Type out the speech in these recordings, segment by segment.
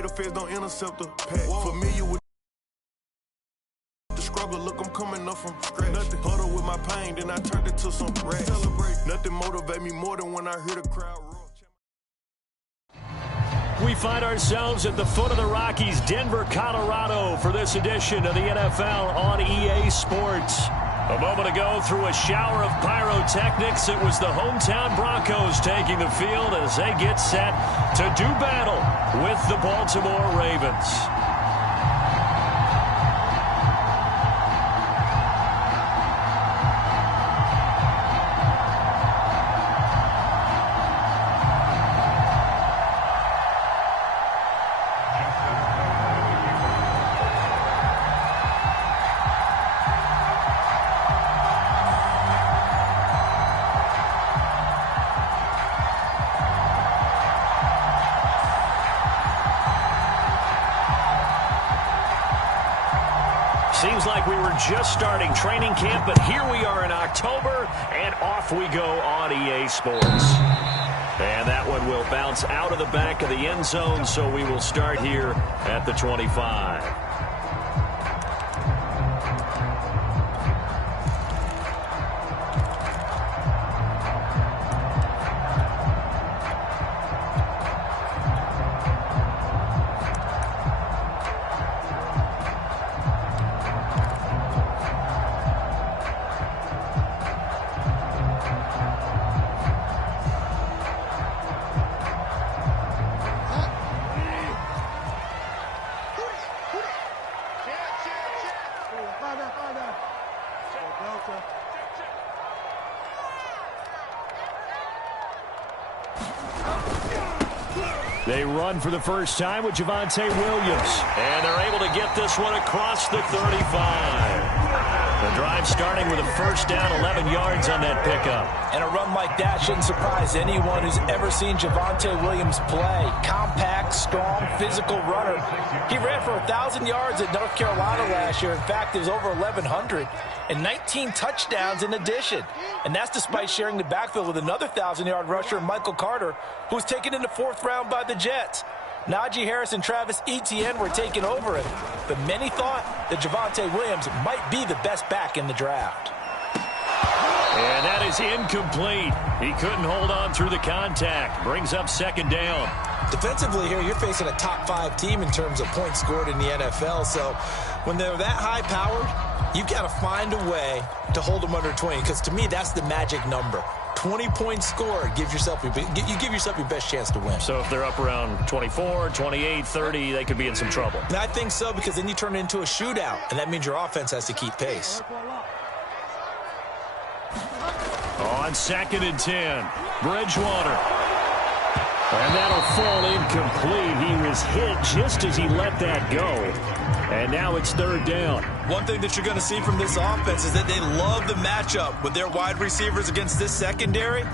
pray the feds don't intercept the pack. Familiar with the struggle, look, I'm coming up from scratch. Nothing huddle with my pain, then I turned it to some rap. Celebrate. Nothing motivate me more than when I hear the crowd roar. We find ourselves at the foot of the Rockies, Denver, Colorado, for this edition of the NFL on EA Sports. A moment ago, through a shower of pyrotechnics, it was the hometown Broncos taking the field as they get set to do battle with the Baltimore Ravens. Seems like we were just starting training camp, but here we are in October, and off we go on EA Sports. And that one will bounce out of the back of the end zone, so we will start here at the 25. They run for the first time with Javonte Williams. And they're able to get this one across the 35. The drive starting with a first down, 11 yards on that pickup. And a run like that shouldn't surprise anyone who's ever seen Javonte Williams play. Compact, strong, physical runner. He ran for 1,000 yards at North Carolina last year. In fact, it was over 1,100 and 19 touchdowns in addition. And that's despite sharing the backfield with another 1,000-yard rusher, Michael Carter, who was taken in the 4th round by the Jets. Najee Harris and Travis Etienne were taking over him, but many thought that Javonte Williams might be the best back in the draft. And that is incomplete. He couldn't hold on through the contact. Brings up second down. Defensively here, you're facing a top-5 team in terms of points scored in the NFL, so when they're that high-powered, you've got to find a way to hold them under 20, because to me, that's the magic number. 20 points scored, you give yourself your best chance to win. So if they're up around 24, 28, 30, they could be in some trouble. And I think so, because then you turn it into a shootout, and that means your offense has to keep pace. On 2nd and 10, Bridgewater. And that'll fall incomplete. He was hit just as he let that go. And now it's 3rd down. One thing that you're going to see from this offense is that they love the matchup with their wide receivers against this secondary.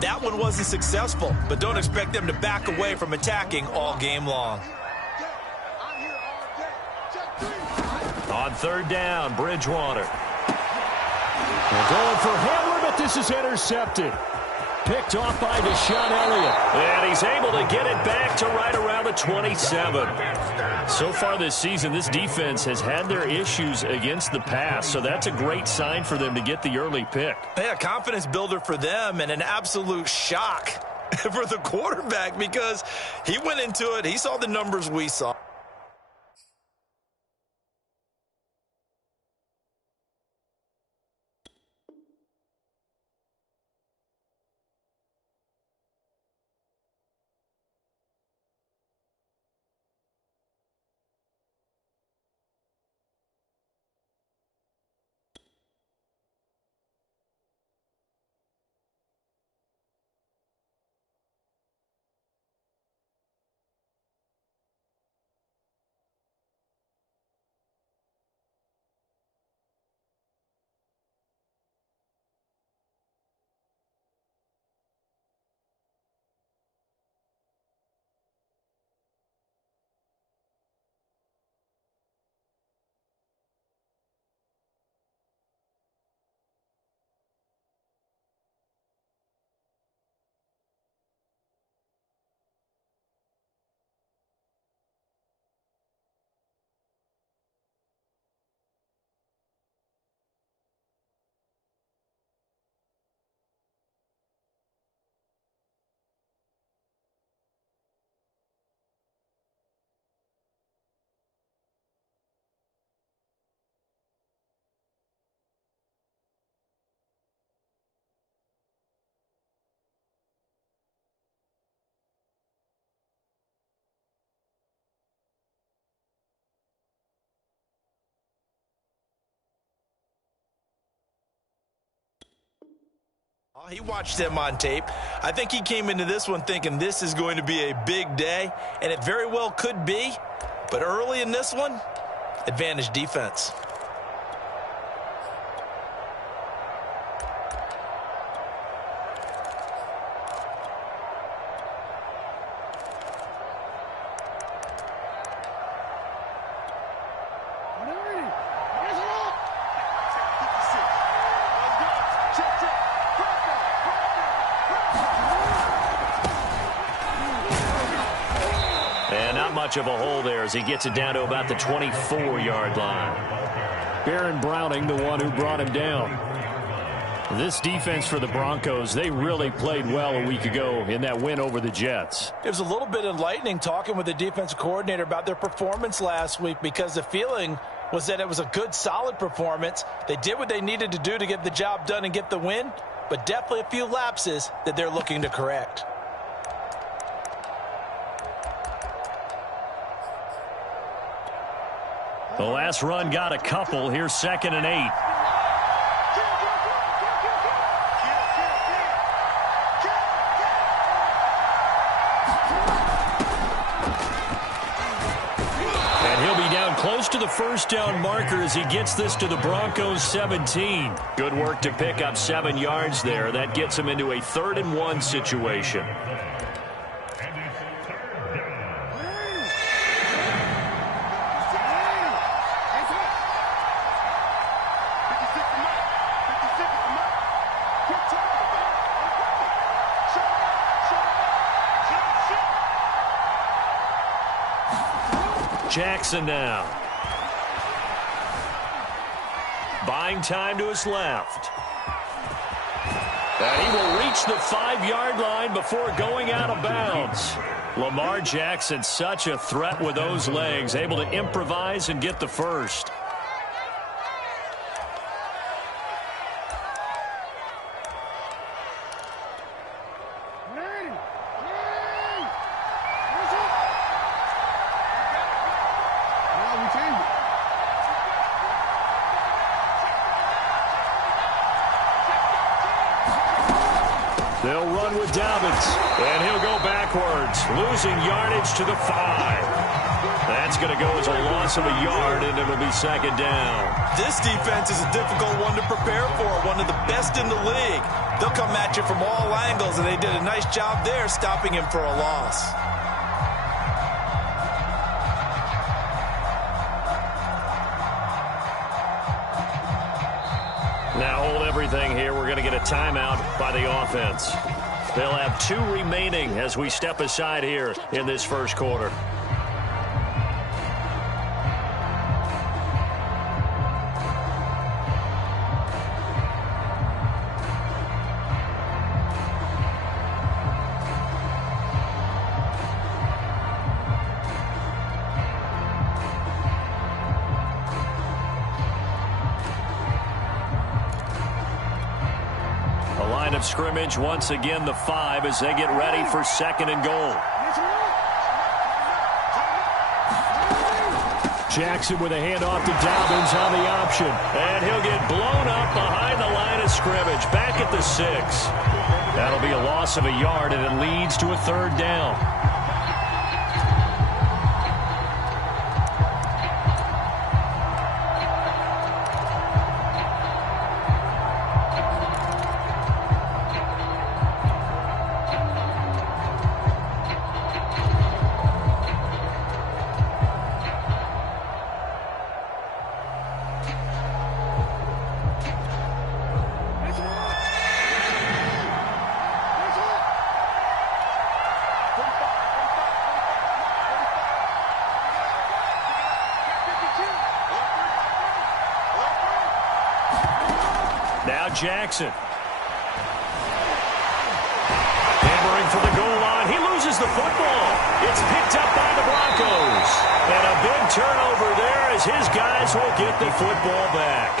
That one wasn't successful, but don't expect them to back away from attacking all game long. On 3rd down, Bridgewater. They're going for Hamler, but this is intercepted. Picked off by Deshaun Elliott. And he's able to get it back to right around the 27. So far this season, this defense has had their issues against the pass, so that's a great sign for them to get the early pick. Yeah, confidence builder for them and an absolute shock for the quarterback, because he went into it, he saw the numbers we saw. He watched them on tape. I think he came into this one thinking this is going to be a big day, and it very well could be. But early in this one, advantage defense. Much of a hole there as he gets it down to about the 24-yard line. Baron Browning, the one who brought him down. This defense for the Broncos, they really played well a week ago in that win over the Jets. It was a little bit enlightening talking with the defensive coordinator about their performance last week, because the feeling was that it was a good, solid performance. They did what they needed to do to get the job done and get the win, but definitely a few lapses that they're looking to correct. The last run got a couple. Here's 2nd and 8. And he'll be down close to the first down marker as he gets this to the Broncos 17. Good work to pick up 7 yards there. That gets him into a 3rd and 1 situation. Jackson now. Buying time to his left. And he will reach the 5-yard line before going out of bounds. Lamar Jackson, such a threat with those legs, able to improvise and get the first. They'll run with Dobbins, and he'll go backwards, losing yardage to the 5. That's going to go as a loss of a yard, and it'll be 2nd down. This defense is a difficult one to prepare for, one of the best in the league. They'll come at you from all angles, and they did a nice job there stopping him for a loss. Now hold everything here. We're going to get a timeout by the offense. They'll have 2 remaining as we step aside here in this first quarter. Of scrimmage once again, the 5 as they get ready for 2nd and goal. Jackson with a handoff to Dobbins on the option, and he'll get blown up behind the line of scrimmage back at the 6. That'll be a loss of a yard, and it leads to a 3rd down. Now Jackson. Hammering for the goal line. He loses the football. It's picked up by the Broncos. And a big turnover there as his guys will get the football back.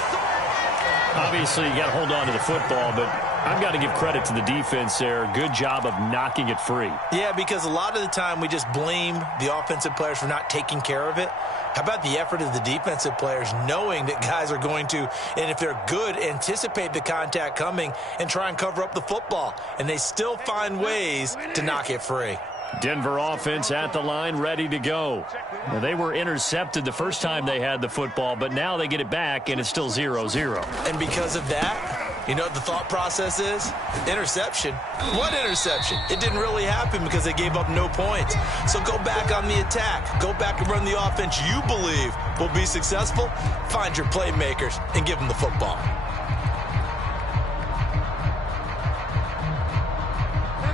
Obviously, you got to hold on to the football, but I've got to give credit to the defense there. Good job of knocking it free. Yeah, because a lot of the time we just blame the offensive players for not taking care of it. How about the effort of the defensive players knowing that guys are going to, and if they're good, anticipate the contact coming and try and cover up the football. And they still find ways to knock it free. Denver offense at the line, ready to go. Now, they were intercepted the first time they had the football, but now they get it back, and it's still 0-0. And because of that, you know what the thought process is? Interception. What interception? It didn't really happen because they gave up no points. So go back on the attack. Go back and run the offense you believe will be successful. Find your playmakers and give them the football.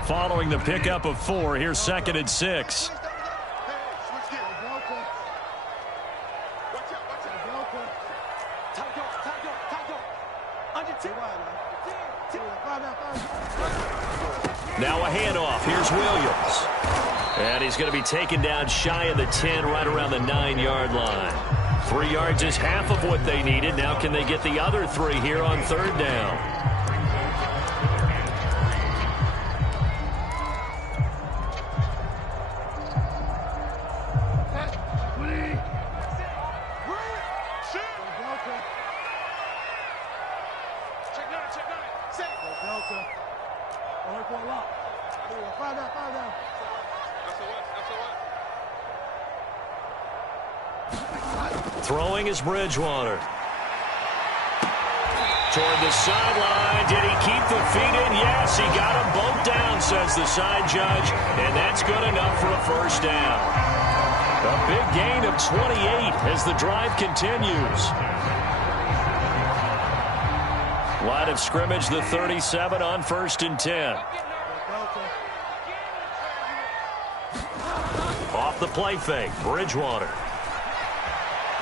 Following the pickup of 4, here's 2nd and 6. Now a handoff. Here's Williams. And he's going to be taken down shy of the 10, right around the 9-yard line. 3 yards is half of what they needed. Now can they get the other 3 here on 3rd down? Throwing is Bridgewater. Toward the sideline. Did he keep the feet in? Yes, he got them both down, says the side judge. And that's good enough for a first down. A big gain of 28 as the drive continues. Line of scrimmage, the 37 on 1st and 10. Off the play fake, Bridgewater.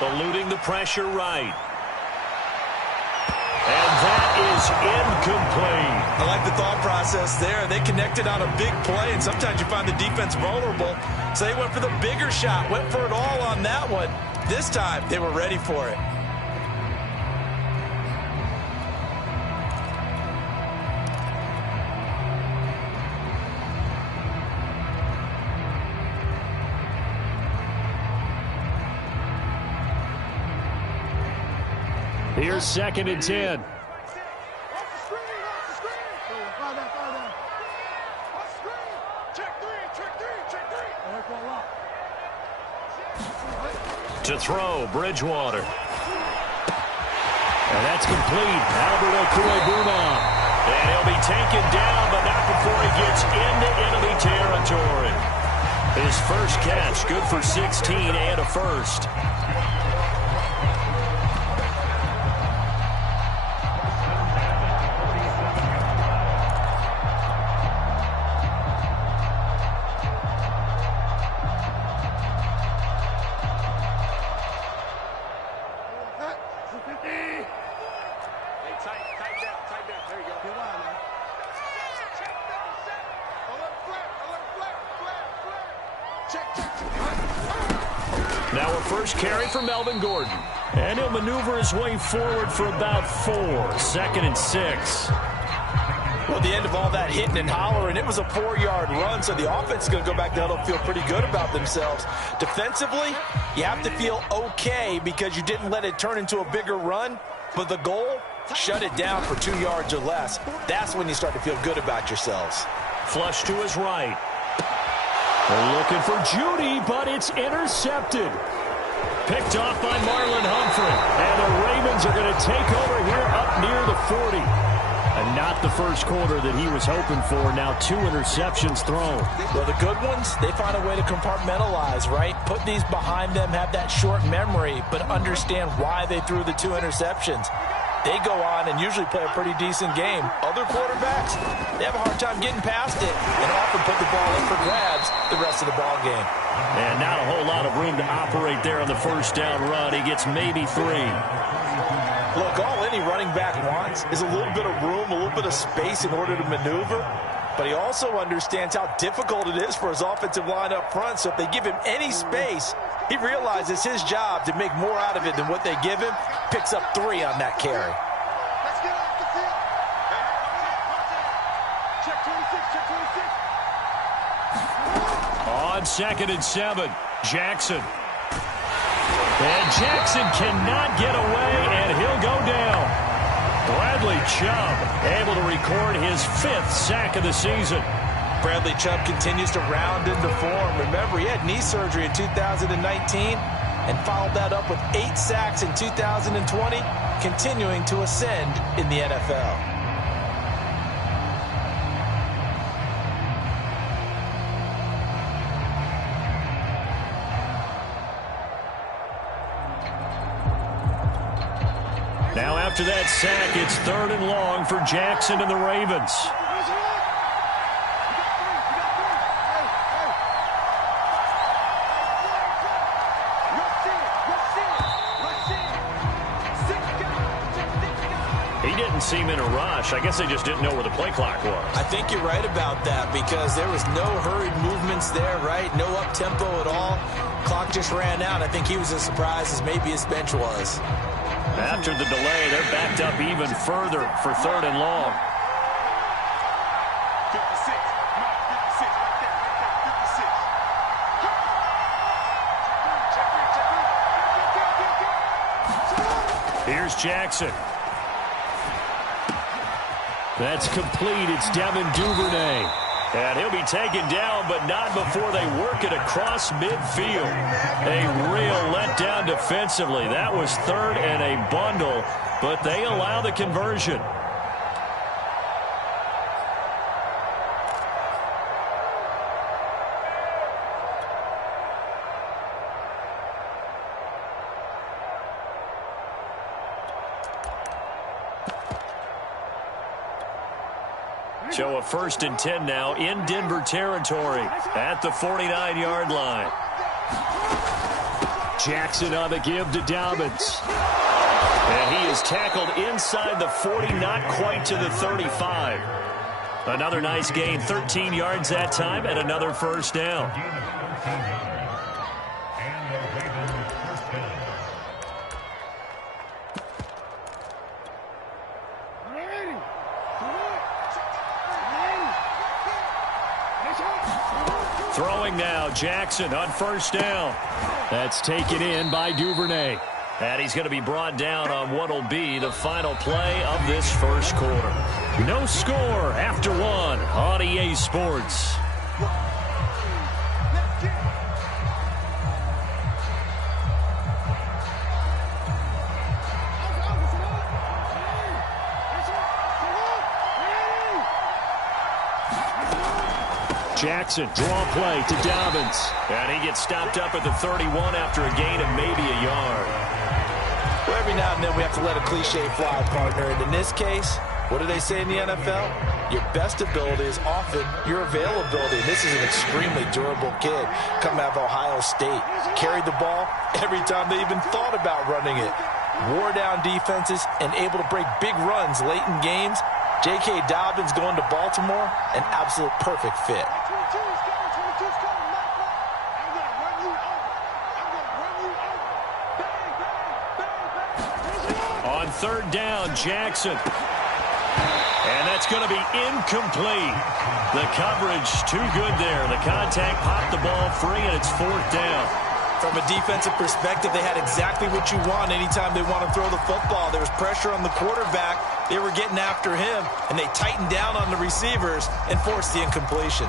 Eluding the pressure right. And that is incomplete. I like the thought process there. They connected on a big play, and sometimes you find the defense vulnerable. So they went for the bigger shot, went for it all on that one. This time, they were ready for it. Here's 2nd and 10. To throw, Bridgewater. And that's complete. Albert Okwuegbunam. And he'll be taken down, but not before he gets into enemy territory. His first catch, good for 16 and a first. Now a first carry for Melvin Gordon. And he'll maneuver his way forward for about 4. 2nd and 6. Well, at the end of all that hitting and hollering, it was a 4-yard run, so the offense is going to go back down and feel pretty good about themselves. Defensively, you have to feel okay because you didn't let it turn into a bigger run, but the goal, shut it down for 2 yards or less. That's when you start to feel good about yourselves. Flush to his right. They're looking for Judy, but it's intercepted. Picked off by Marlon Humphrey. And the Ravens are going to take over here up near the 40. And not the first quarter that he was hoping for. Now 2 interceptions thrown. Well, the good ones, they find a way to compartmentalize, right? Put these behind them, have that short memory, but understand why they threw the 2 interceptions. They go on and usually play a pretty decent game. Other quarterbacks, they have a hard time getting past it and often put the ball in for grabs the rest of the ball game. And not a whole lot of room to operate there on the first down run. He gets maybe 3. Look, all any running back wants is a little bit of room, a little bit of space in order to maneuver. But he also understands how difficult it is for his offensive line up front. So if they give him any space, he realizes his job to make more out of it than what they give him. Picks up 3 on that carry. on 2nd and 7. Jackson. And Jackson cannot get away, and he'll go down. Bradley Chubb able to record his 5th sack of the season. Bradley Chubb continues to round into form. Remember, he had knee surgery in 2019 and followed that up with 8 sacks in 2020, continuing to ascend in the NFL. Now after that sack, it's 3rd and long for Jackson and the Ravens. He didn't seem in a rush. I guess they just didn't know where the play clock was. I think you're right about that because there was no hurried movements there, right? No up-tempo at all. Clock just ran out. I think he was as surprised as maybe his bench was. After the delay, they're backed up even further for 3rd and long. Here's Jackson. That's complete. It's Devin Duvernay. And he'll be taken down, but not before they work it across midfield. A real letdown defensively. That was 3rd and a bundle, but they allow the conversion. So a 1st and 10 now in Denver territory at the 49-yard line. Jackson on the give to Dobbins. And he is tackled inside the 40, not quite to the 35. Another nice gain, 13 yards that time, and another 1st down. Throwing now, Jackson on 1st down. That's taken in by Duvernay. And he's going to be brought down on what will be the final play of this 1st quarter. No score after 1 on EA Sports. Jackson, draw play to Dobbins. And he gets stopped up at the 31 after a gain of maybe a yard. Well, every now and then we have to let a cliche fly, partner. And in this case, what do they say in the NFL? Your best ability is often your availability. And this is an extremely durable kid coming out of Ohio State. Carried the ball every time they even thought about running it. Wore down defenses and able to break big runs late in games. J.K. Dobbins going to Baltimore, an absolute perfect fit. On 3rd down, Jackson. And that's going to be incomplete. The coverage too good there. The contact popped the ball free, and it's 4th down. From a defensive perspective, they had exactly what you want anytime they want to throw the football. There was pressure on the quarterback. They were getting after him, and they tightened down on the receivers and forced the incompletion.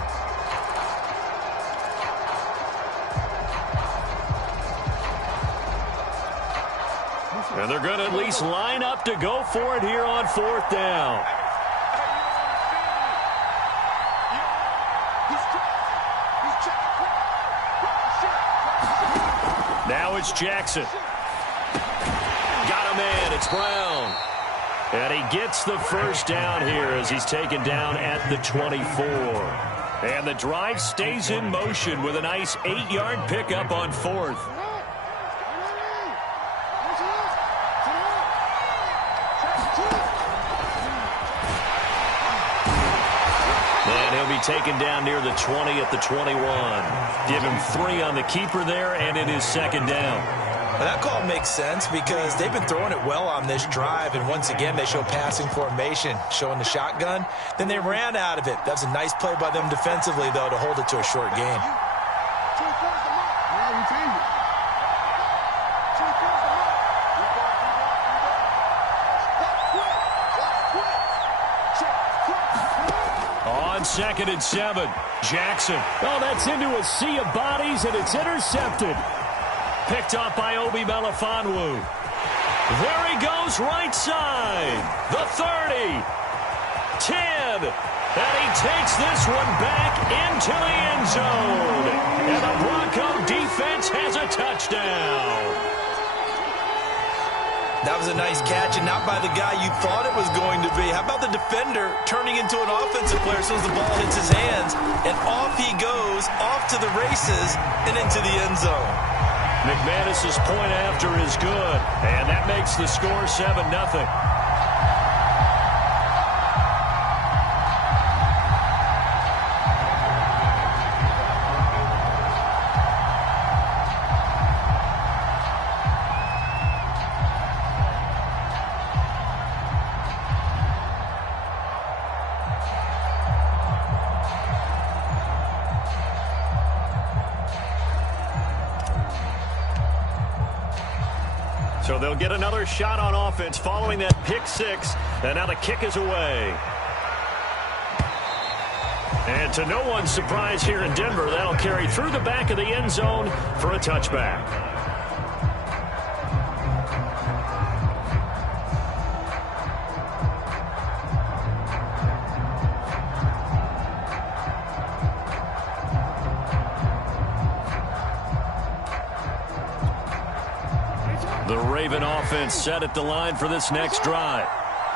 And they're going to at least line up to go for it here on 4th down. Now it's Jackson. Got a man. It's Brown. And he gets the 1st down here as he's taken down at the 24. And the drive stays in motion with a nice 8-yard pickup on 4th. And he'll be taken down near the 20 at the 21. Give him 3 on the keeper there, and it is 2nd down. Well, that call makes sense because they've been throwing it well on this drive, and once again they show passing formation, showing the shotgun. Then they ran out of it. That's a nice play by them defensively, though, to hold it to a short gain. 2nd and 7. Jackson. Oh, that's into a sea of bodies, and it's intercepted. Picked up by Obi Melifonwu. There he goes, right side. The 30. 10. And he takes this one back into the end zone. And the Bronco defense has a touchdown. That was a nice catch, and not by the guy you thought it was going to be. How about the defender turning into an offensive player as soon as the ball hits his hands, and off he goes, off to the races, and into the end zone. McManus's point after is good, and that makes the score 7-0. So they'll get another shot on offense following that pick six. And now the kick is away. And to no one's surprise here in Denver, that'll carry through the back of the end zone for a touchback. The Raven offense set at the line for this next drive.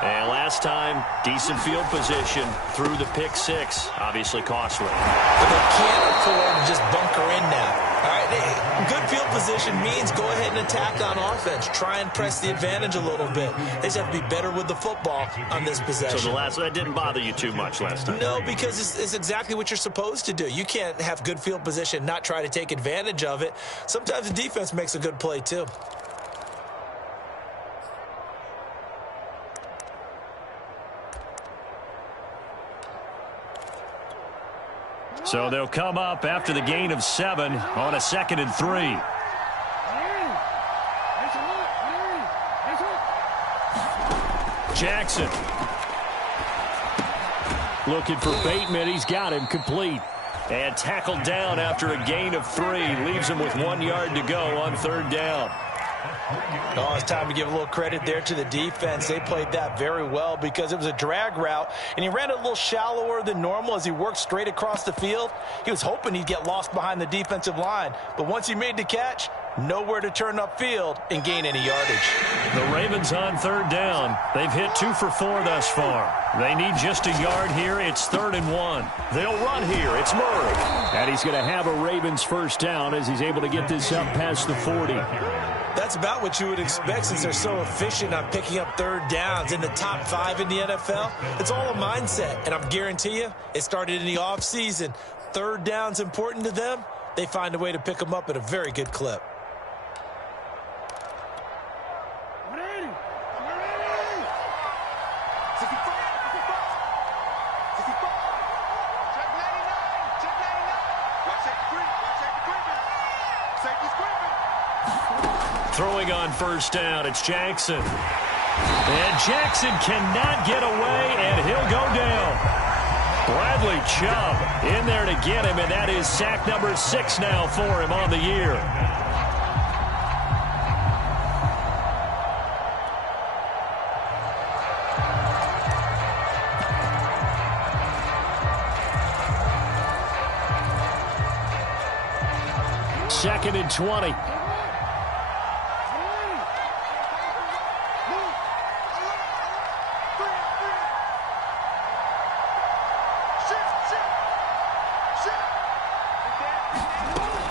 And last time, decent field position through the pick six. Obviously costly. But they can't afford to just bunker in now. All right, good field position means go ahead and attack on offense. Try and press the advantage a little bit. They just have to be better with the football on this possession. So that didn't bother you too much last time? No, because it's exactly what you're supposed to do. You can't have good field position, not try to take advantage of it. Sometimes the defense makes a good play too. So they'll come up after the gain of 7 on a 2nd and 3. Jackson. Looking for Bateman. He's got him complete. And tackled down after a gain of 3. Leaves him with 1 yard to go on 3rd down. Oh, it's time to give a little credit there to the defense. They played that very well because it was a drag route, and he ran it a little shallower than normal as he worked straight across the field. He was hoping he'd get lost behind the defensive line, but once he made the catch, nowhere to turn upfield and gain any yardage. The Ravens on 3rd down. They've hit 2 for 4 thus far. They need just a yard here. It's 3rd and 1. They'll run here. It's Murray. And he's going to have a Ravens first down as he's able to get this up past the 40. That's about what you would expect since they're so efficient on picking up 3rd downs in the top 5 in the NFL. It's all a mindset, and I'm guarantee you it started in the offseason. 3rd down's important to them. They find a way to pick them up at a very good clip. Throwing on 1st down, it's Jackson. And Jackson cannot get away, and he'll go down. Bradley Chubb in there to get him, and that is sack number 6 now for him on the year. Second and 20.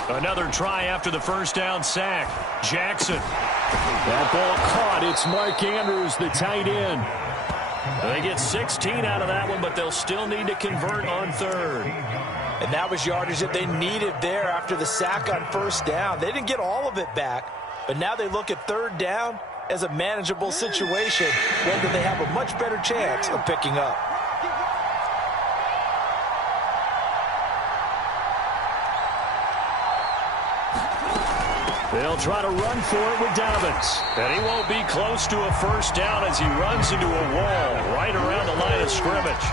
Another try after the 1st down sack. Jackson. That ball caught. It's Mark Andrews, the tight end. They get 16 out of that one, but they'll still need to convert on 3rd. And that was yardage that they needed there after the sack on 1st down. They didn't get all of it back, but now they look at 3rd down as a manageable situation, whether they have a much better chance of picking up. They'll try to run for it with Dobbins. And he won't be close to a 1st down as he runs into a wall right around the line of scrimmage.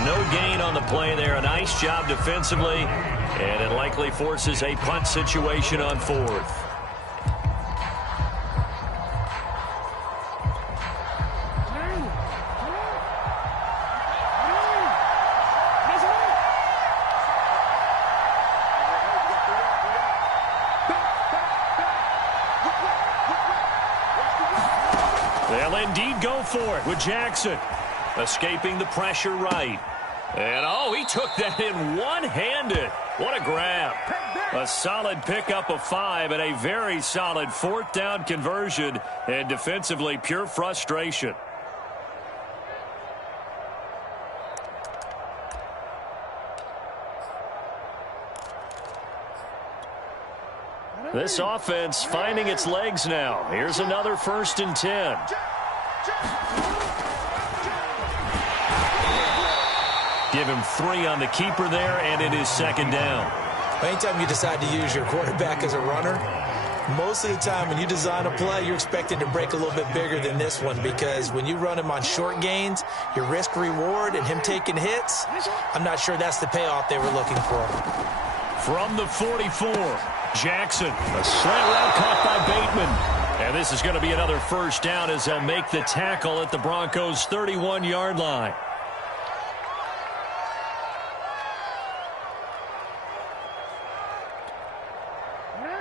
No gain on the play there. A nice job defensively, and it likely forces a punt situation on 4th. They'll indeed go for it with Jackson. Escaping the pressure right. And, oh, he took that in one-handed. What a grab. A solid pickup of 5 and a very solid 4th down conversion. And defensively, pure frustration. This offense finding its legs now. Here's another 1st and 10. Give him 3 on the keeper there, and it is 2nd down. Anytime you decide to use your quarterback as a runner, most of the time when you design a play, you're expected to break a little bit bigger than this one, because when you run him on short gains, your risk-reward and him taking hits, I'm not sure that's the payoff they were looking for. From the 44, Jackson. A slant route caught by Bateman. And this is going to be another 1st down as they'll make the tackle at the Broncos' 31-yard line.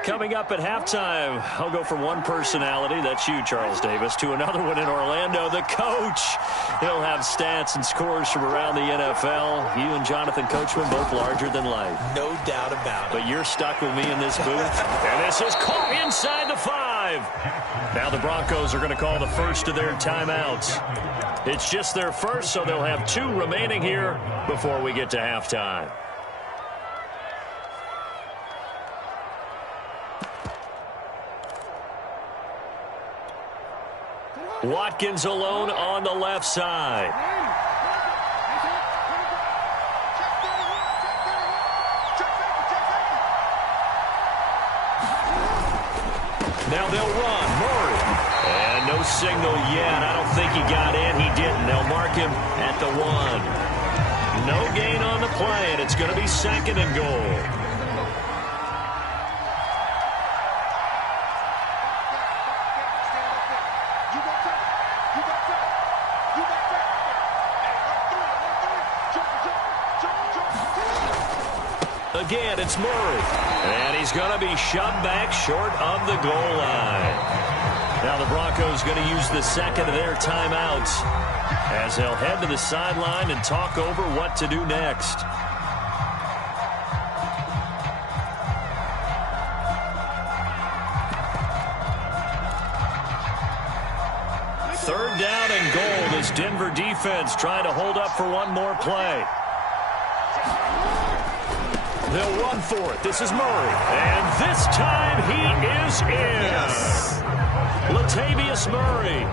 Coming up at halftime, I'll go from one personality, that's you, Charles Davis, to another one in Orlando, the coach. He'll have stats and scores from around the NFL. You and Jonathan Coachman, both larger than life. No doubt about it. But you're stuck with me in this booth. And this is caught inside the 5. Now the Broncos are going to call the first of their timeouts. It's just their first, so they'll have 2 remaining here before we get to halftime. Watkins alone on the left side. Now they'll run. Murray. And no signal yet. I don't think he got in. He didn't. They'll mark him at the 1. No gain on the play, and it's going to be 2nd and goal. Again, it's Murray. And he's going to be shoved back short of the goal line. Now the Broncos going to use the 2nd of their timeouts as they'll head to the sideline and talk over what to do next. Third down and goal. This Denver defense trying to hold up for one more play. They'll run for it. This is Murray. And this time he is in. Yes. Latavius Murray,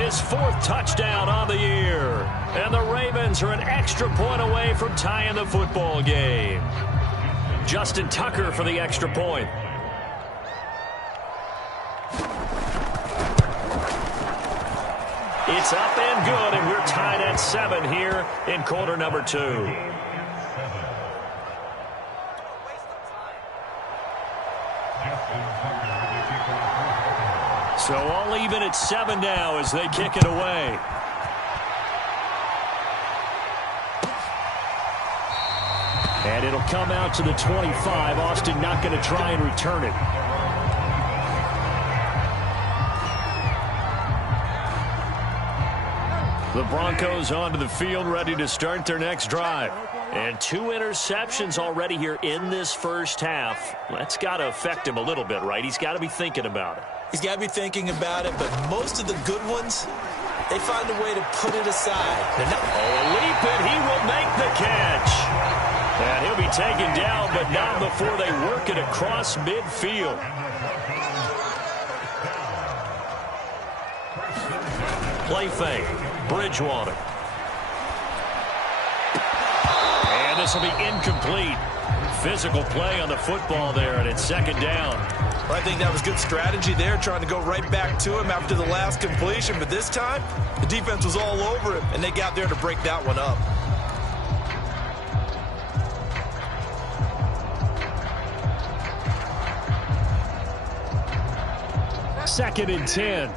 his 4th touchdown on the year. And the Ravens are an extra point away from tying the football game. Justin Tucker for the extra point. It's up and good, and we're tied at 7 here in quarter number 2. So all even at 7 now as they kick it away. And it'll come out to the 25. Austin not going to try and return it. The Broncos onto the field, ready to start their next drive. And 2 interceptions already here in this first half. That's got to affect him a little bit, right? He's got to be thinking about it. He's got to be thinking about it, but most of the good ones, they find a way to put it aside. A leap, and he will make the catch. And he'll be taken down, but not before they work it across midfield. Play fake. Bridgewater. And this will be incomplete. Physical play on the football there, and it's 2nd down. Well, I think that was good strategy there, trying to go right back to him after the last completion. But this time, the defense was all over him, and they got there to break that one up. 2nd and 10.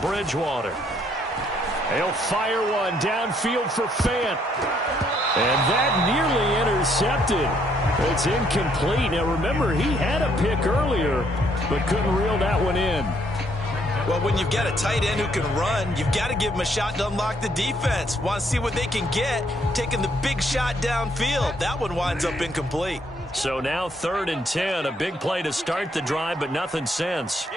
Bridgewater. He'll fire one downfield for Fant. And that nearly intercepted. It's incomplete. Now remember, he had a pick earlier, but couldn't reel that one in. Well, when you've got a tight end who can run, you've got to give him a shot to unlock the defense. Want to see what they can get, taking the big shot downfield. That one winds up incomplete. So now 3rd and 10, a big play to start the drive, but nothing since.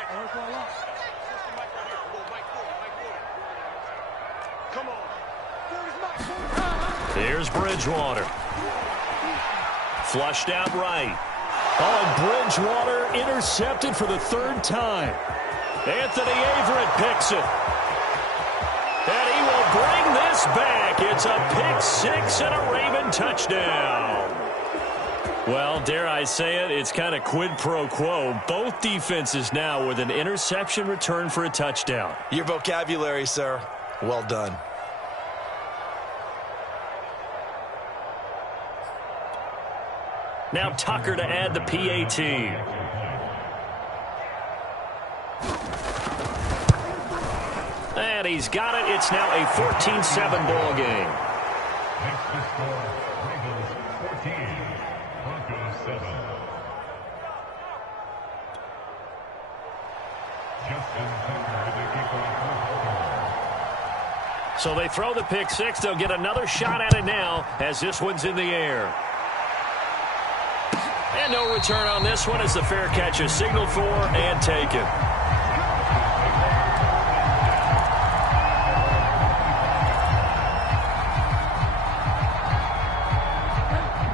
Here's Bridgewater. Flushed out right. Oh, and Bridgewater intercepted for the 3rd time. Anthony Averett picks it. And he will bring this back. It's a pick 6 and a Raven touchdown. Well, dare I say it, it's kind of quid pro quo. Both defenses now with an interception return for a touchdown. Your vocabulary, sir. Well done. Now Tucker to add the PAT. And he's got it. It's now a 14-7 ball game. So they throw the pick 6. They'll get another shot at it now as this one's in the air. And no return on this one as the fair catch is signaled for and taken.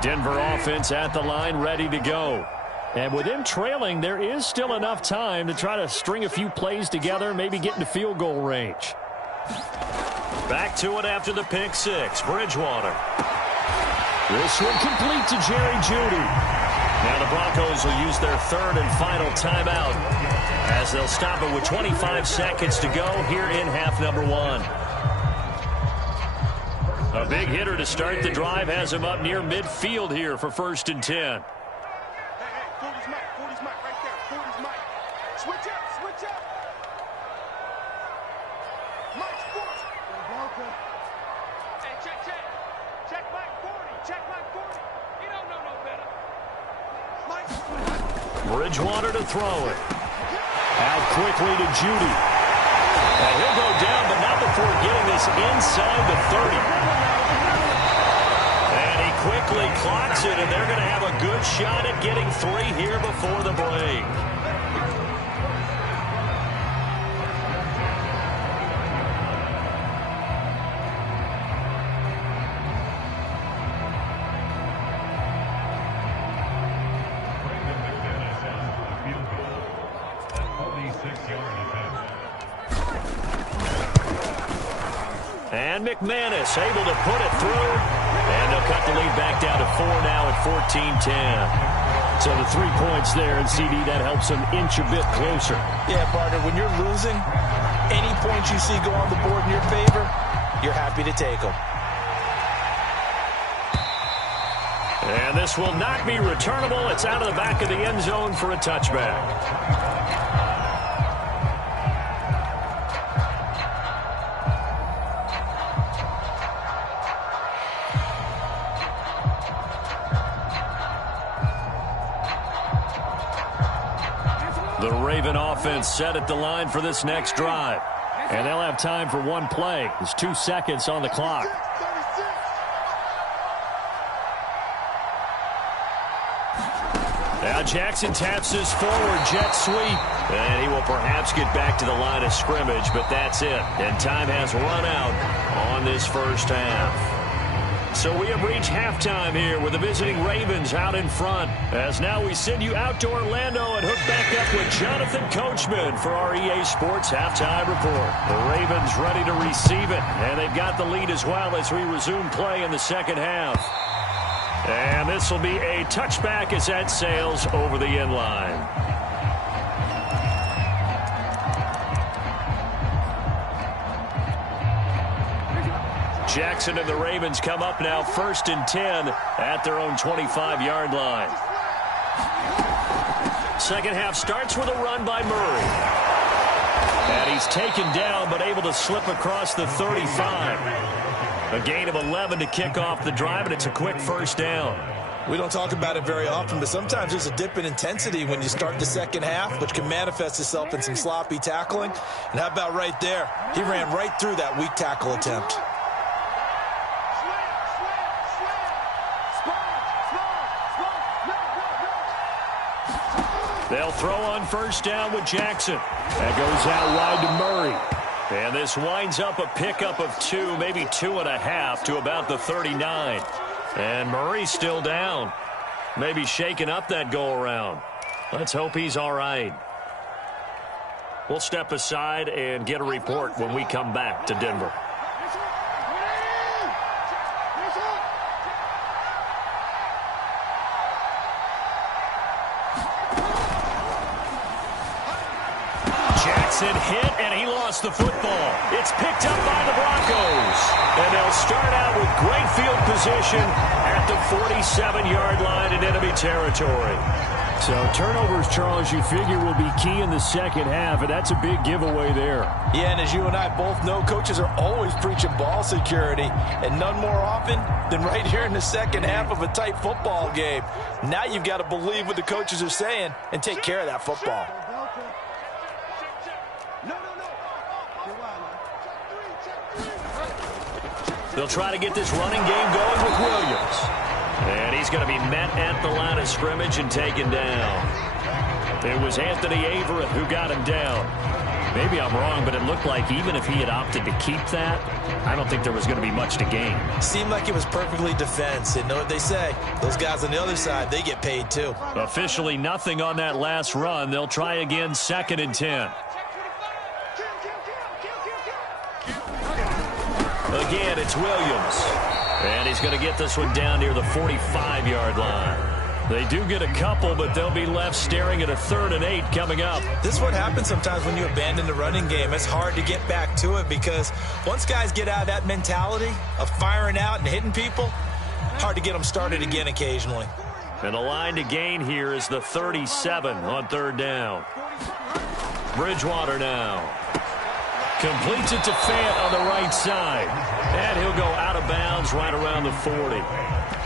Denver offense at the line, ready to go. And with him trailing, there is still enough time to try to string a few plays together, maybe get into field goal range. Back to it after the pick 6. Bridgewater. This one complete to Jerry Jeudy. Now the Broncos will use their 3rd and final timeout as they'll stop it with 25 seconds to go here in half number 1. A big hitter to start the drive has him up near midfield here for 1st and 10. Hey, 40's Mike right there. 40's Mike. Switch up. Mike's 40. Hey, check Mike 40. Check Mike 40. He don't know no better. Bridgewater to throw it. Out quickly to Jeudy. And he'll go down, but not before getting this inside the 30. And he quickly clocks it, and they're going to have a good shot at getting 3 here before the break. And McManus able to put it through. And they'll cut the lead back down to 4 now at 14-10. So the 3 points there, and CD, that helps them inch a bit closer. Yeah, partner, when you're losing, any points you see go on the board in your favor, you're happy to take them. And this will not be returnable. It's out of the back of the end zone for a touchback. The Raven offense set at the line for this next drive. And they'll have time for one play. There's 2 seconds on the clock. Now Jackson taps his forward jet sweep. And he will perhaps get back to the line of scrimmage, but that's it. And time has run out on this first half. So we have reached halftime here with the visiting Ravens out in front. As now we send you out to Orlando and hook back up with Jonathan Coachman for our EA Sports Halftime Report. The Ravens ready to receive it, and they've got the lead as well as we resume play in the second half. And this will be a touchback as that sails over the end line. Jackson and the Ravens come up now 1st and 10 at their own 25-yard line. Second half starts with a run by Murray. And he's taken down but able to slip across the 35. A gain of 11 to kick off the drive, and it's a quick first down. We don't talk about it very often, but sometimes there's a dip in intensity when you start the second half, which can manifest itself in some sloppy tackling. And how about right there? He ran right through that weak tackle attempt. They'll throw on first down with Jackson. That goes out wide to Murray. And this winds up a pickup of 2, maybe 2.5 to about the 39. And Murray's still down. Maybe shaking up that go-around. Let's hope he's all right. We'll step aside and get a report when we come back to Denver. Jackson hit, and he lost the football. It's picked up by the Broncos. And they'll start out with great field position at the 47-yard line in enemy territory. So turnovers, Charles, you figure will be key in the second half, and that's a big giveaway there. Yeah, and as you and I both know, coaches are always preaching ball security, and none more often than right here in the second half of a tight football game. Now you've got to believe what the coaches are saying and take care of that football. They'll try to get this running game going with Williams. And he's going to be met at the line of scrimmage and taken down. It was Anthony Averett who got him down. Maybe I'm wrong, but it looked like even if he had opted to keep that, I don't think there was going to be much to gain. Seemed like it was perfectly defense. And know what they say? Those guys on the other side, they get paid too. Officially nothing on that last run. They'll try again 2nd and 10. Again, it's Williams. And he's going to get this one down near the 45-yard line. They do get a couple, but they'll be left staring at a 3rd and 8 coming up. This is what happens sometimes when you abandon the running game. It's hard to get back to it because once guys get out of that mentality of firing out and hitting people, hard to get them started again occasionally. And the line to gain here is the 37 on 3rd down. Bridgewater now. Completes it to Fant on the right side. And he'll go out of bounds right around the 40.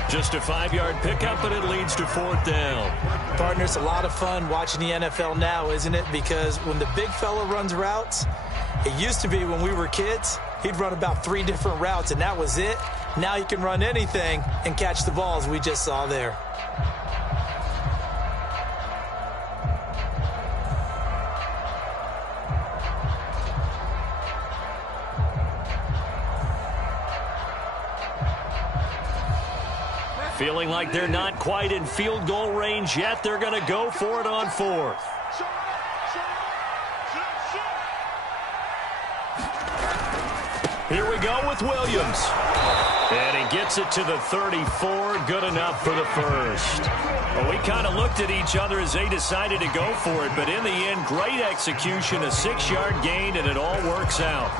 Just a 5-yard pickup, and it leads to 4th down. Partner, it's a lot of fun watching the NFL now, isn't it? Because when the big fella runs routes, it used to be when we were kids, he'd run about 3 different routes, and that was it. Now you can run anything and catch the balls we just saw there. Feeling like they're not quite in field goal range yet. They're going to go for it on 4th. Here we go with Williams. And he gets it to the 34. Good enough for the first. Well, we kind of looked at each other as they decided to go for it. But in the end, great execution, a 6-yard gain, and it all works out.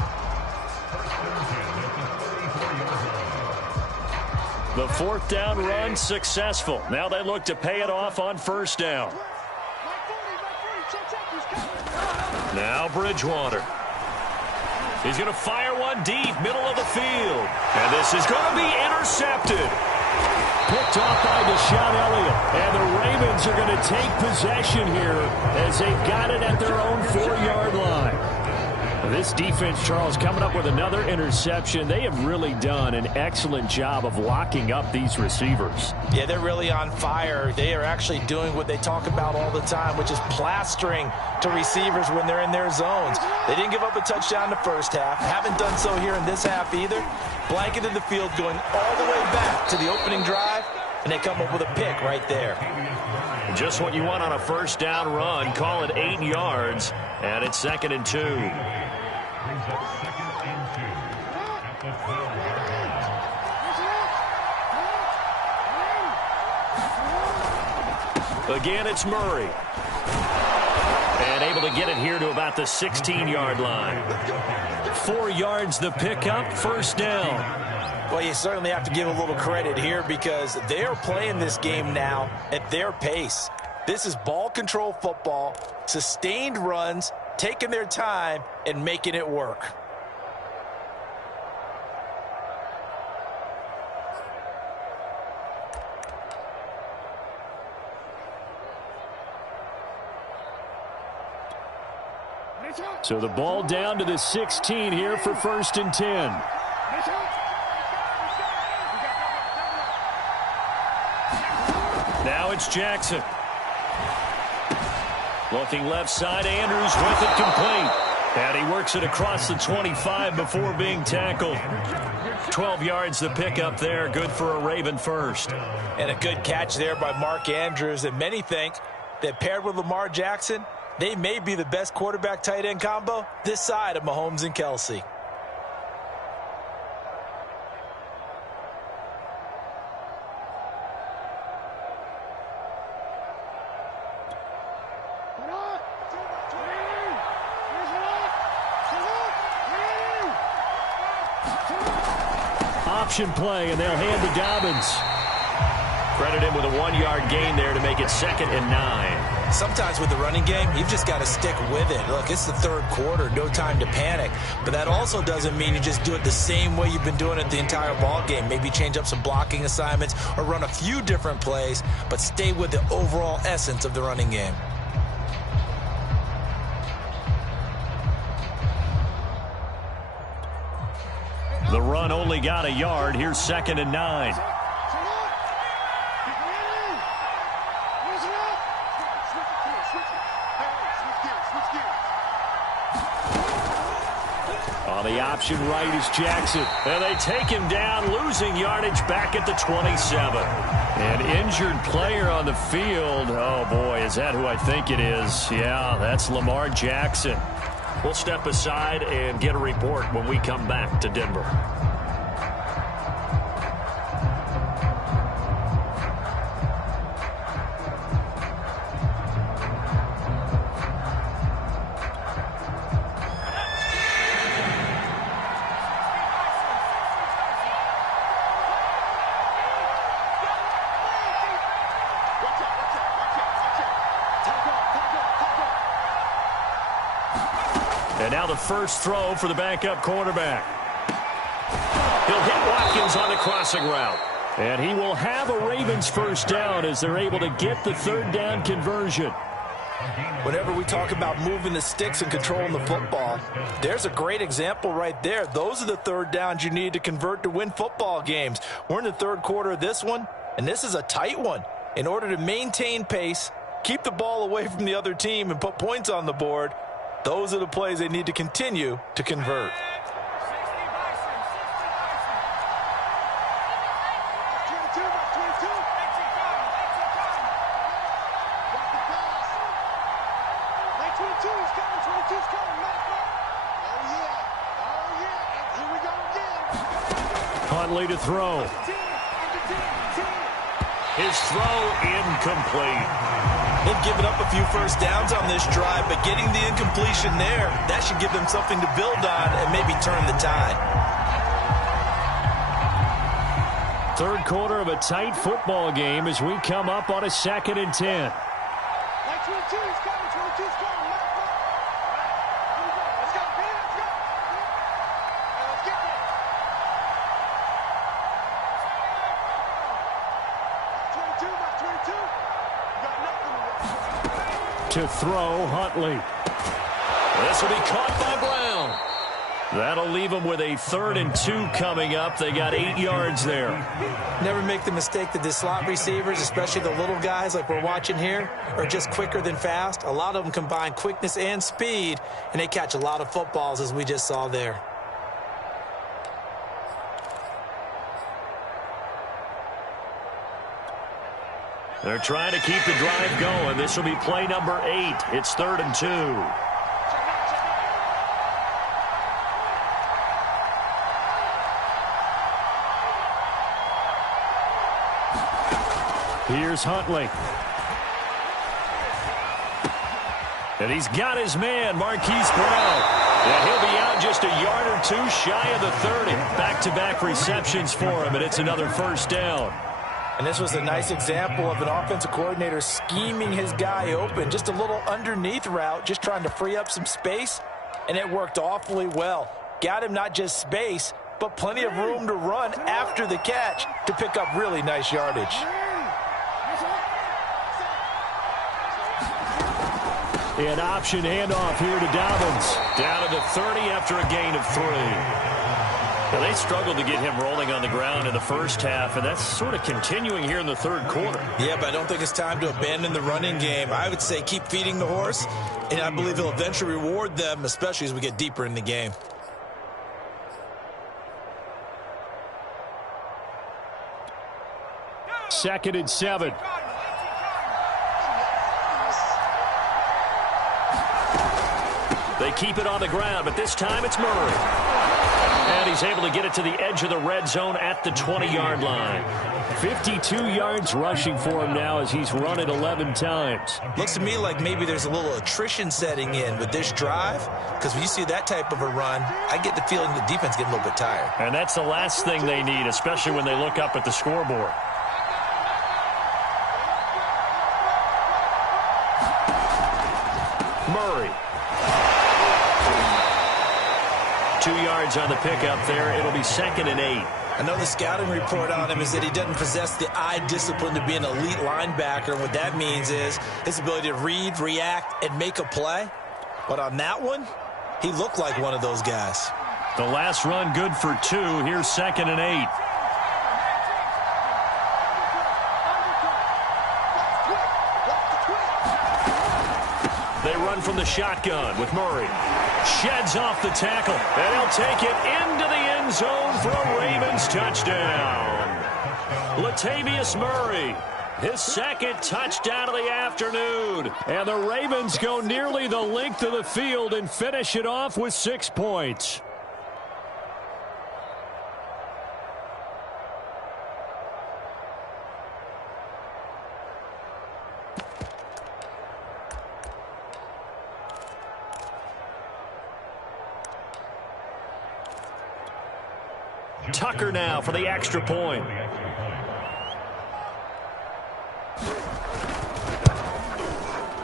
The 4th down run successful. Now they look to pay it off on 1st down. Now Bridgewater. He's going to fire one deep, middle of the field. And this is going to be intercepted. Picked off by Deshaun Elliott. And the Ravens are going to take possession here as they've got it at their own 4-yard line. This defense, Charles, coming up with another interception. They have really done an excellent job of locking up these receivers. Yeah, they're really on fire. They are actually doing what they talk about all the time, which is plastering to receivers when they're in their zones. They didn't give up a touchdown in the first half. Haven't done so here in this half either. Blanketed the field going all the way back to the opening drive, and they come up with a pick right there. Just what you want on a 1st down run. Call it 8 yards, and it's 2nd and 2. Again, it's Murray. And able to get it here to about the 16-yard line. 4 yards the pickup, 1st down. Well, you certainly have to give a little credit here because they're playing this game now at their pace. This is ball control football, sustained runs, taking their time, and making it work. So the ball down to the 16 here for 1st and 10. Now it's Jackson. Looking left side, Andrews with it complete. And he works it across the 25 before being tackled. 12 yards the pickup there, good for a Raven first. And a good catch there by Mark Andrews. And many think that paired with Lamar Jackson, they may be the best quarterback tight end combo this side of Mahomes and Kelsey. Option play, and they'll hand to Dobbins. Credit him with a 1-yard gain there to make it 2nd and 9. Sometimes with the running game, you've just got to stick with it. Look, it's the third quarter, no time to panic. But that also doesn't mean you just do it the same way you've been doing it the entire ball game. Maybe change up some blocking assignments or run a few different plays, but stay with the overall essence of the running game. The run only got a yard. Here's 2nd and 9. On the option right is Jackson. And they take him down, losing yardage back at the 27. An injured player on the field. Oh, boy, is that who I think it is? Yeah, that's Lamar Jackson. We'll step aside and get a report when we come back to Denver. And now the first throw for the backup quarterback. He'll hit Watkins on the crossing route. And he will have a Ravens first down as they're able to get the 3rd down conversion. Whenever we talk about moving the sticks and controlling the football, there's a great example right there. Those are the 3rd downs you need to convert to win football games. We're in the 3rd quarter of this one, and this is a tight one. In order to maintain pace, keep the ball away from the other team, and put points on the board, those are the plays they need to continue to convert. Huntley to throw. His throw incomplete. They've given up a few first downs on this drive, but getting the incompletion there, that should give them something to build on and maybe turn the tide. 3rd quarter of a tight football game as we come up on a 2nd and 10. To throw, Huntley. This will be caught by Brown. That'll leave them with a 3rd and 2 coming up. They got 8 yards there. Never make the mistake that the slot receivers, especially the little guys like we're watching here, are just quicker than fast. A lot of them combine quickness and speed, and they catch a lot of footballs, as we just saw there. They're trying to keep the drive going. This will be play number 8. It's 3rd and 2. Here's Huntley. And he's got his man, Marquise Brown. And he'll be out just a yard or two shy of the 30. Back-to-back receptions for him, and it's another first down. And this was a nice example of an offensive coordinator scheming his guy open. Just a little underneath route, just trying to free up some space, and it worked awfully well. Got him not just space, but plenty of room to run after the catch to pick up really nice yardage. An option handoff here to Dobbins. Down to the 30 after a gain of 3. Now, they struggled to get him rolling on the ground in the first half, and that's sort of continuing here in the third quarter. Yeah, but I don't think it's time to abandon the running game. I would say keep feeding the horse, and I believe he'll eventually reward them, especially as we get deeper in the game. Second and 7. They keep it on the ground, but this time it's Murray. And he's able to get it to the edge of the red zone at the 20-yard line. 52 yards rushing for him now as he's run it 11 times. Looks to me like maybe there's a little attrition setting in with this drive, because when you see that type of a run, I get the feeling the defense getting a little bit tired. And that's the last thing they need, especially when they look up at the scoreboard. Murray. 2 yards on the pickup there. It'll be 2nd and 8. I know the scouting report on him is that he doesn't possess the eye discipline to be an elite linebacker. And what that means is his ability to read, react, and make a play. But on that one, he looked like one of those guys. The last run good for 2. Here's 2nd and 8. They run from the shotgun with Murray. Sheds off the tackle, and he'll take it into the end zone for a Ravens touchdown. Latavius Murray, his second touchdown of the afternoon. And the Ravens go nearly the length of the field and finish it off with 6 points. Tucker now for the extra point.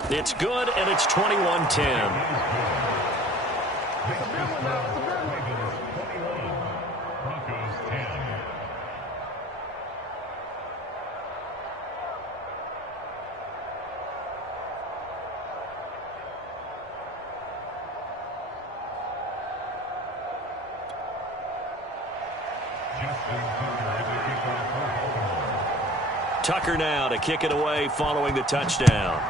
It's good, and it's 21-10. Tucker now to kick it away following the touchdown.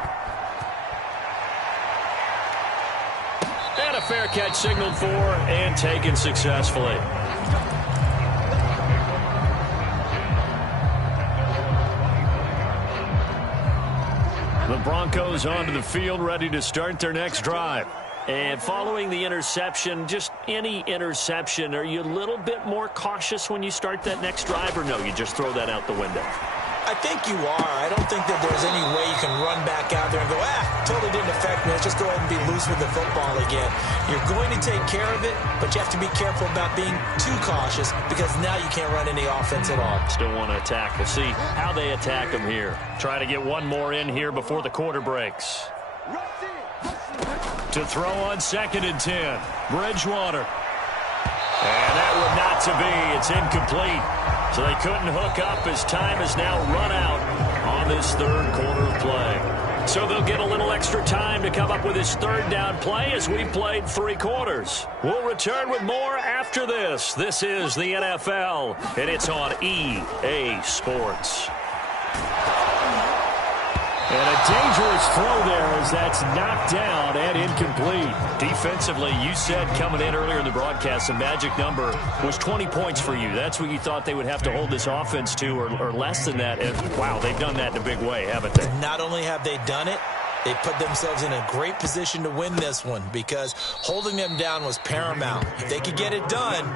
And a fair catch signaled for and taken successfully. The Broncos onto the field ready to start their next drive. And following the interception, just any interception, are you a little bit more cautious when you start that next drive, or no, you just throw that out the window? I think you are. I don't think that there's any way you can run back out there and go, totally didn't affect me. Let's just go ahead and be loose with the football again. You're going to take care of it, but you have to be careful about being too cautious because now you can't run any offense at all. Still want to attack. We'll see how they attack them here. Try to get one more in here before the quarter breaks. To throw on 2nd and 10. Bridgewater. And that would not to be. It's incomplete. So they couldn't hook up as time has now run out on this third quarter of play. So they'll get a little extra time to come up with his third down play as we played 3 quarters. We'll return with more after this. This is the NFL, and it's on EA Sports. And a dangerous throw there as that's knocked down and incomplete. Defensively, you said coming in earlier in the broadcast, the magic number was 20 points for you. That's what you thought they would have to hold this offense to, or less than that. And, wow, they've done that in a big way, haven't they? Not only have they done it, they put themselves in a great position to win this one because holding them down was paramount. If they could get it done,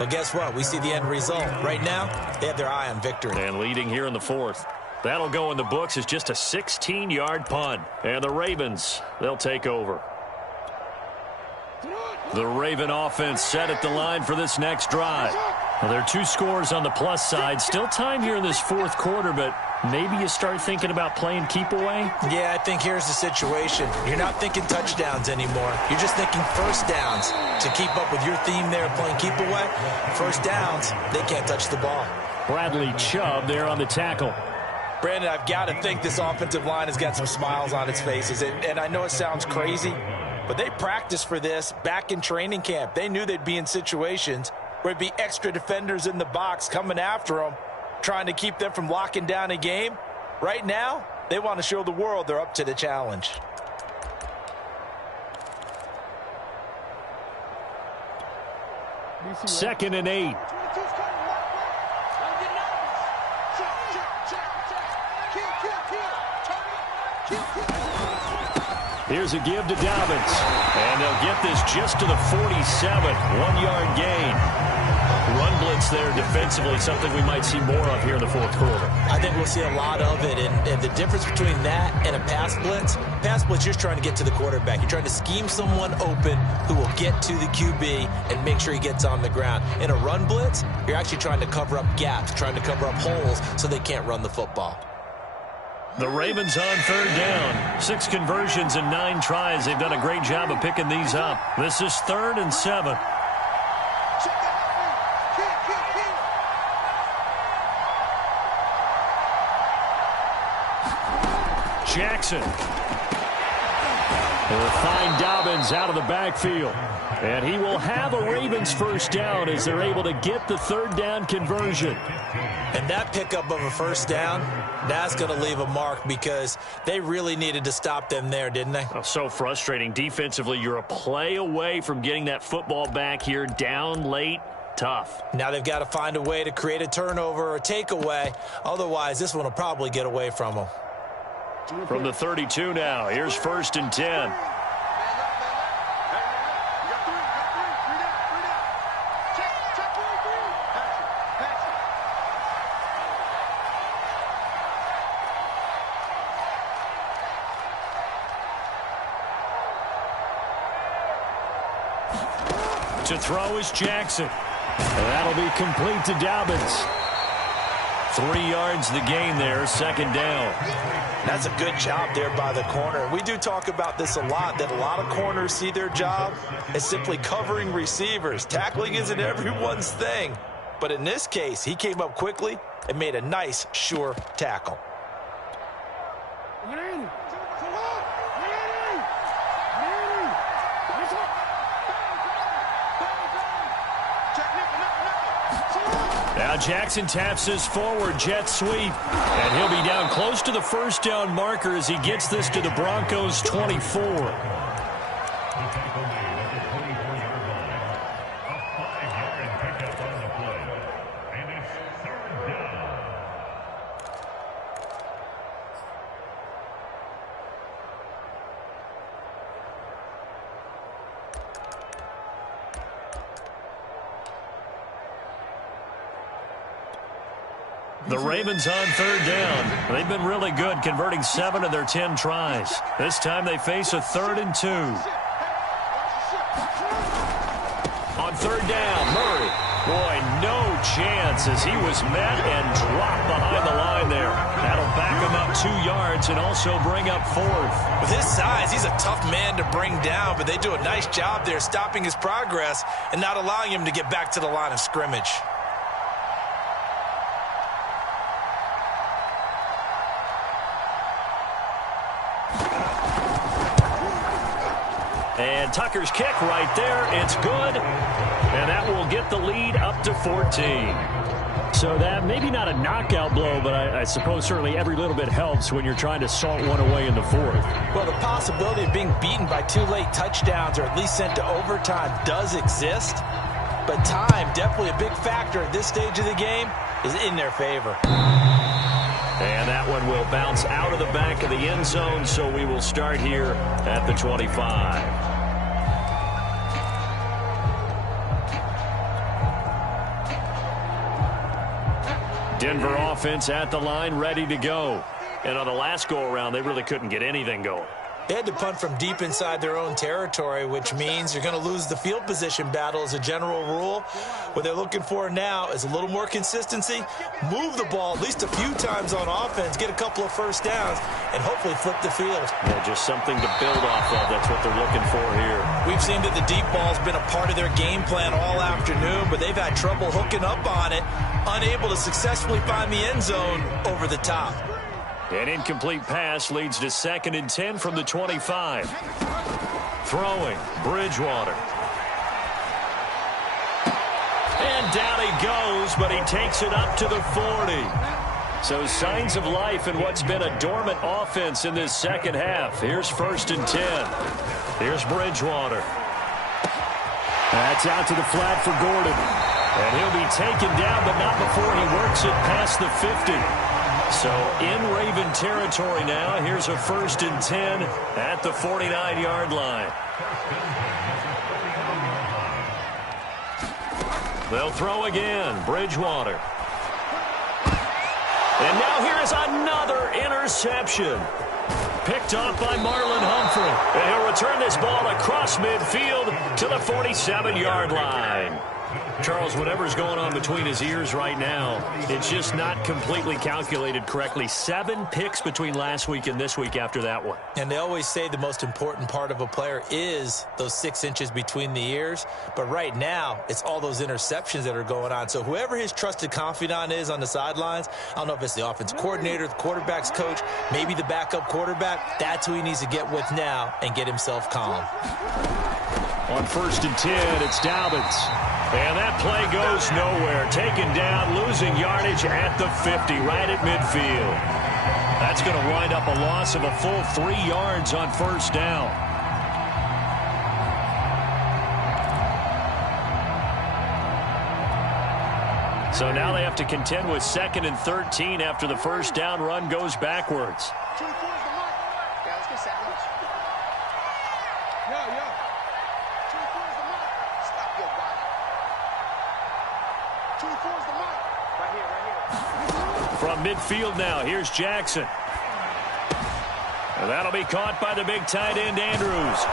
well, guess what? We see the end result. Right now, they have their eye on victory. And leading here in the fourth. That'll go in the books as just a 16-yard punt. And the Ravens, they'll take over. The Raven offense set at the line for this next drive. Well, there are 2 scores on the plus side. Still time here in this fourth quarter, but maybe you start thinking about playing keep away? Yeah, I think here's the situation. You're not thinking touchdowns anymore. You're just thinking first downs. To keep up with your theme there, playing keep away, first downs, they can't touch the ball. Bradley Chubb there on the tackle. Brandon, I've got to think this offensive line has got some smiles on its faces. And I know it sounds crazy, but they practiced for this back in training camp. They knew they'd be in situations where there'd be extra defenders in the box coming after them, trying to keep them from locking down a game. Right now, they want to show the world they're up to the challenge. Second and 8. Here's a give to Dobbins. And they'll get this just to the 47. 1-yard gain. Run blitz there defensively, something we might see more of here in the fourth quarter. I think we'll see a lot of it. And the difference between that and a pass blitz, you're just trying to get to the quarterback. You're trying to scheme someone open who will get to the QB and make sure he gets on the ground. In a run blitz, you're actually trying to cover up gaps, trying to cover up holes so they can't run the football. The Ravens on third down. 6 conversions and 9 tries. They've done a great job of picking these up. This is 3rd and 7. Jackson will find Dobbins out of the backfield. And he will have a Ravens first down as they're able to get the third down conversion. And that pickup of a first down, that's going to leave a mark because they really needed to stop them there, didn't they? Oh, so frustrating. Defensively, you're a play away from getting that football back here down late. Tough. Now they've got to find a way to create a turnover or takeaway. Otherwise, this one will probably get away from them. From the 32 now, here's 1st and 10. To throw is Jackson. And that'll be complete to Dobbins. 3 yards the gain there, 2nd down. That's a good job there by the corner. We do talk about this a lot, that a lot of corners see their job as simply covering receivers. Tackling isn't everyone's thing. But in this case, he came up quickly and made a nice, sure tackle. Now Jackson taps his forward jet sweep, and he'll be down close to the first down marker as he gets this to the Broncos' 24. The Ravens on third down. They've been really good, converting 7 of their 10 tries. This time they face a 3rd and 2. On third down, Murray. Boy, no chance as he was met and dropped behind the line there. That'll back him up 2 yards and also bring up 4th. With his size, he's a tough man to bring down, but they do a nice job there stopping his progress and not allowing him to get back to the line of scrimmage. And Tucker's kick right there. It's good. And that will get the lead up to 14. So that maybe not a knockout blow, but I suppose certainly every little bit helps when you're trying to salt one away in the 4th. Well, the possibility of being beaten by 2 late touchdowns or at least sent to overtime does exist. But time, definitely a big factor at this stage of the game, is in their favor. And that one will bounce out of the back of the end zone, so we will start here at the 25. Denver offense at the line, ready to go. And on the last go-around, they really couldn't get anything going. They had to punt from deep inside their own territory, which means you're going to lose the field position battle as a general rule. What they're looking for now is a little more consistency, move the ball at least a few times on offense, get a couple of first downs, and hopefully flip the field. Yeah, just something to build off of. That's what they're looking for here. We've seen that the deep ball's been a part of their game plan all afternoon, but they've had trouble hooking up on it, unable to successfully find the end zone over the top. An incomplete pass leads to 2nd and 10 from the 25. Throwing, Bridgewater. And down he goes, but he takes it up to the 40. So signs of life in what's been a dormant offense in this second half. Here's 1st and 10. Here's Bridgewater. That's out to the flat for Gordon. And he'll be taken down, but not before he works it past the 50. So in Raven territory now. Here's a 1st and 10 at the 49-yard line. They'll throw again. Bridgewater. And now here is another interception. Picked off by Marlon Humphrey. And he'll return this ball across midfield to the 47-yard line. Charles, whatever's going on between his ears right now, it's just not completely calculated correctly. 7 picks between last week and this week after that one. And they always say the most important part of a player is those 6 inches between the ears. But right now, it's all those interceptions that are going on. So whoever his trusted confidant is on the sidelines, I don't know if it's the offense coordinator, the quarterback's coach, maybe the backup quarterback, that's who he needs to get with now and get himself calm. On 1st and 10, it's Dobbins. And that play goes nowhere. Taken down, losing yardage at the 50, right at midfield. That's going to wind up a loss of a full 3 yards on 1st down. So now they have to contend with 2nd and 13 after the 1st down run goes backwards. From midfield now, here's Jackson. And that'll be caught by the big tight end, Andrews.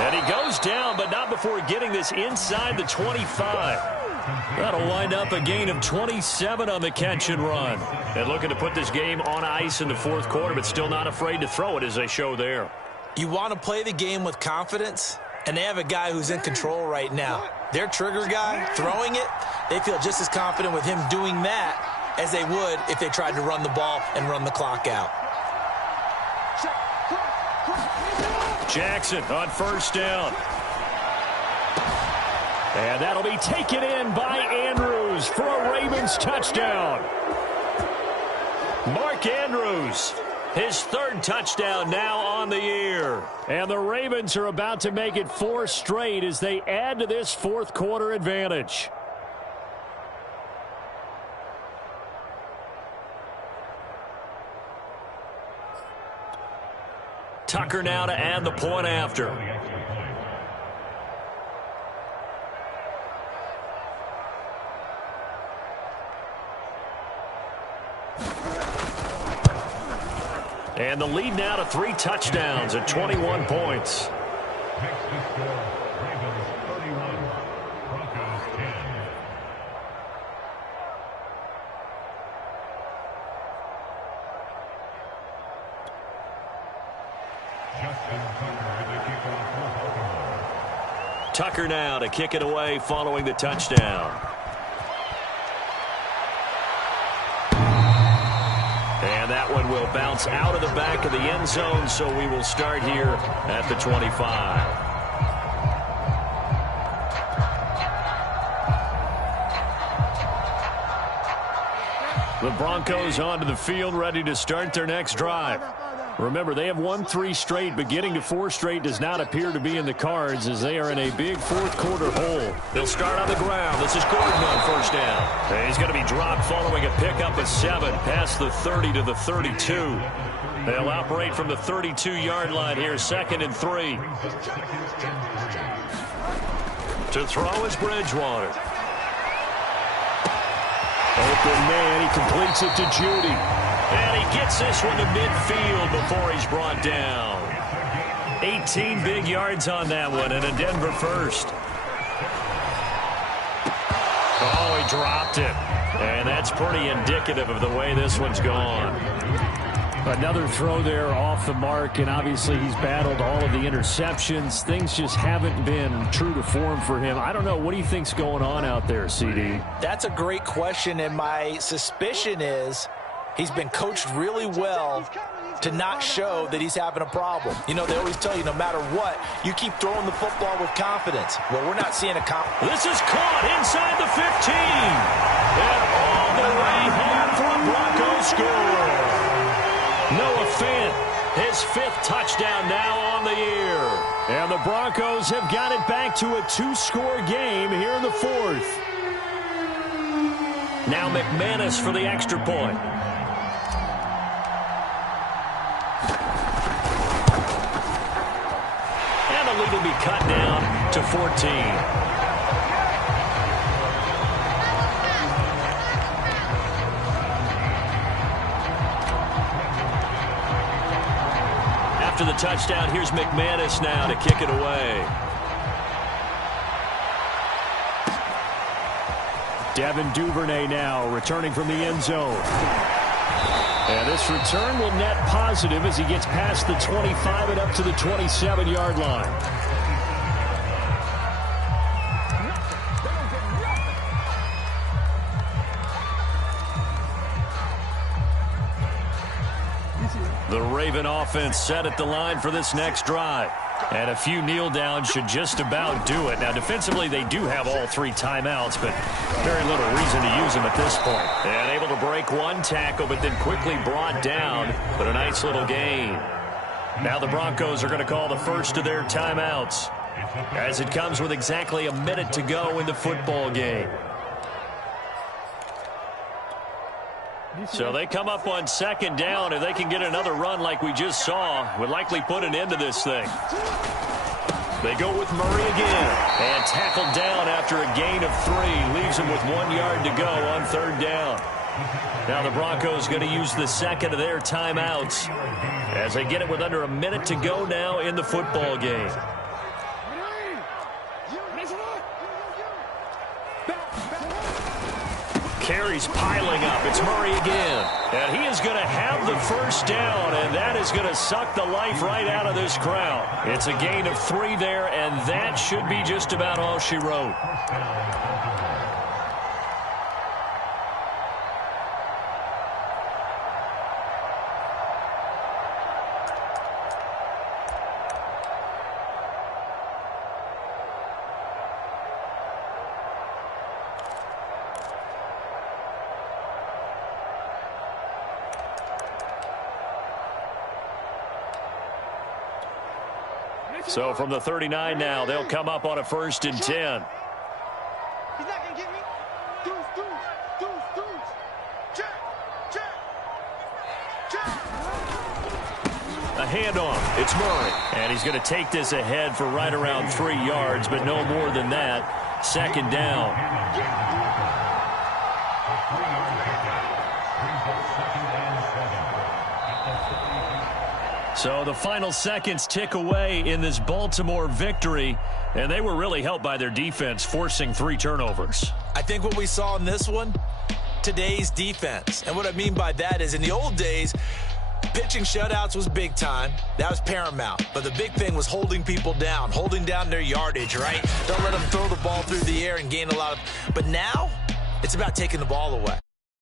And he goes down, but not before getting this inside the 25. That'll wind up a gain of 27 on the catch and run. And looking to put this game on ice in the 4th quarter, but still not afraid to throw it as they show there. You want to play the game with confidence, and they have a guy who's in control right now. Their trigger guy, throwing it, they feel just as confident with him doing that as they would if they tried to run the ball and run the clock out. Jackson on 1st down. And that'll be taken in by Andrews for a Ravens touchdown. Mark Andrews, his 3rd touchdown now on the year. And the Ravens are about to make it 4 straight as they add to this 4th quarter advantage. Tucker now to add the point after. And the lead now to 3 touchdowns at 21 points. Tucker now to kick it away following the touchdown. And that one will bounce out of the back of the end zone, so we will start here at the 25. The Broncos onto the field, ready to start their next drive. Remember, they have won 3 straight, but getting to 4 straight does not appear to be in the cards as they are in a big 4th quarter hole. They'll start on the ground. This is Gordon on 1st down. And he's going to be dropped following a pickup of 7 past the 30 to the 32. They'll operate from the 32-yard line here, 2nd and 3. To throw is Bridgewater. Open man, he completes it to Judy. And he gets this one to midfield before he's brought down. 18 big yards on that one, and a Denver first. Oh, he dropped it. And that's pretty indicative of the way this one's gone. Another throw there off the mark, and obviously he's battled all of the interceptions. Things just haven't been true to form for him. I don't know. What do you think's going on out there, CD? That's a great question, and my suspicion is he's been coached really well to not show that he's having a problem. You know, they always tell you no matter what, you keep throwing the football with confidence. Well, we're not seeing a This is caught inside the 15. And all the way home for a Broncos score. Noah Fant, his 5th touchdown now on the year. And the Broncos have got it back to a 2-score game here in the 4th. Now McManus for the extra point. And the lead will be cut down to 14. After the touchdown, here's McManus now to kick it away. Devin Duvernay now returning from the end zone. And this return will net positive as he gets past the 25 and up to the 27-yard line. The Raven offense set at the line for this next drive. And a few kneel downs should just about do it. Now, defensively, they do have all 3 timeouts, but very little reason to use them at this point. And able to break one tackle, but then quickly brought down. But a nice little gain. Now the Broncos are going to call the first of their timeouts, as it comes with exactly a minute to go in the football game. So they come up on 2nd down. If they can get another run like we just saw, would likely put an end to this thing. They go with Murray again. And tackled down after a gain of 3. Leaves him with 1 yard to go on 3rd down. Now the Broncos going to use the second of their timeouts as they get it with under a minute to go now in the football game. Carries piling up. It's Murray again. And he is going to have the first down, and that is going to suck the life right out of this crowd. It's a gain of 3 there, and that should be just about all she wrote. So from the 39 now, they'll come up on a 1st and 10. He's not going to get me. Deuce. Check. A handoff. It's Murray. And he's going to take this ahead for right around 3 yards, but no more than that. 2nd down. So the final seconds tick away in this Baltimore victory, and they were really helped by their defense, forcing 3 turnovers. I think what we saw in this one, today's defense. And what I mean by that is in the old days, pitching shutouts was big time. That was paramount. But the big thing was holding people down, holding down their yardage, right? Don't let them throw the ball through the air and gain a lot of... But now, it's about taking the ball away.